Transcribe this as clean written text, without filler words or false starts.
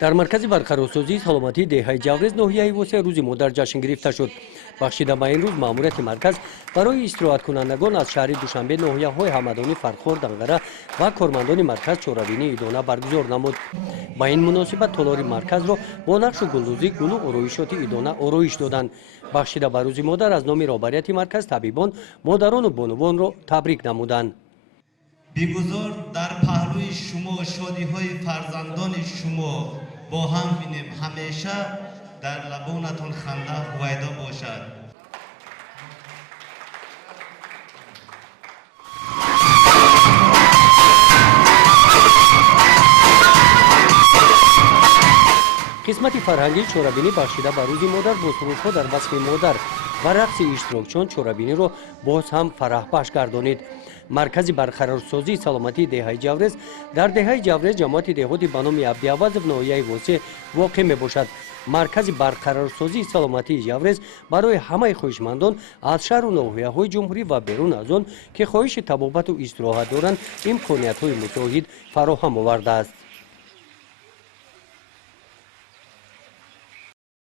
در مرکز برقرارسازی سلامتی دهه جاورز ناحیه وسه روز مادر جشن گرفته شد. بخشیده به این روز ماموریت مرکز برای استراحت کنندگان از شهر دوشنبه ناحیه های همدانی فرخور دنگره و کارمندان مرکز چورابینی ادانه برگزار نمود. با این مناسبت تالار مرکز را با نقش و گلدوزی گل و آرایشات ادانه آرایش دادند. بخشیده به روز مادر از نام رهبریت مرکز طبیبان مادران و بانوان را تبریک نمودند. بیگذار در پهلوی شما شادی های فرزندان شما با هم بینیم، همیشه در لبانتون خنده هویدا باشد. قسمت فرهنگی چورابینی بخشیده به روز مادر با سرودها در بسم مادر و رقص اشتراکچیان چورابینی را باز هم فرح بخش گردانید. مرکز برقرارسازی سلامتی دهه جاورز در دهه جاورز جماعت دهاتی به نام عبدی‌عوض ناحیه وسه واقع می باشد. مرکز برقرارسازی سلامتی جاورز برای همه خواهشمندان از شهر و ناحیه های جمهوری و بیرون از آن که خواهش طبابت و استراحت دارند امکانیت های متعدد فراهم آورده است.